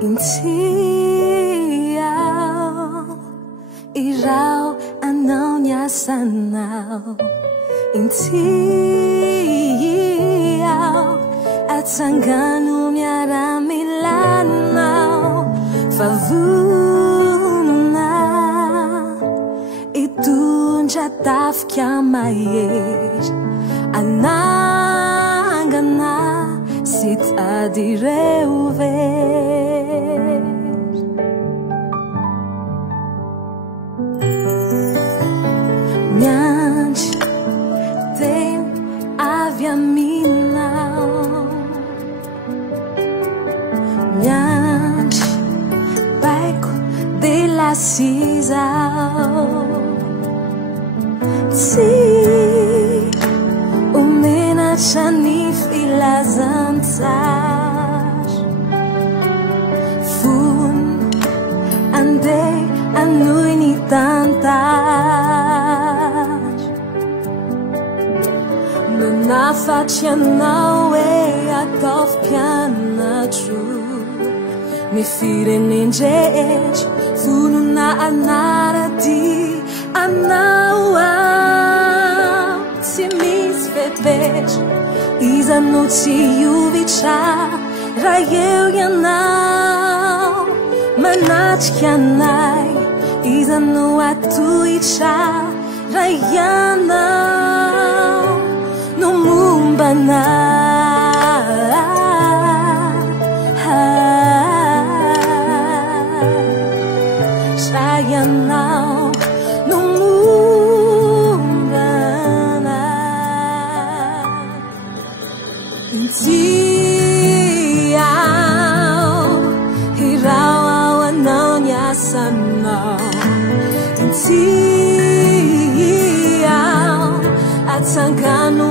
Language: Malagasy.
Inty irao anao ny asanao, Inty atsangano miara-milanao, fa vonona itondra tafika mahery, anangana sy tady ireo very. Miandry teny avy aminao, miandry baiko de lasizao, tsy omenatra ny filazantsara, fony andeha anohy ny tantara, manafatry anao ataovy mpianatro ny firenendrehetra, vonona anarady anao tsy misy fepetra, iza no tsy iovitra raha eo ianao, manatrika anay iza no atohitra raha ianao no mombanay, raha ianao no mombanay. Inty irao anao ny asanao, Inty atsangano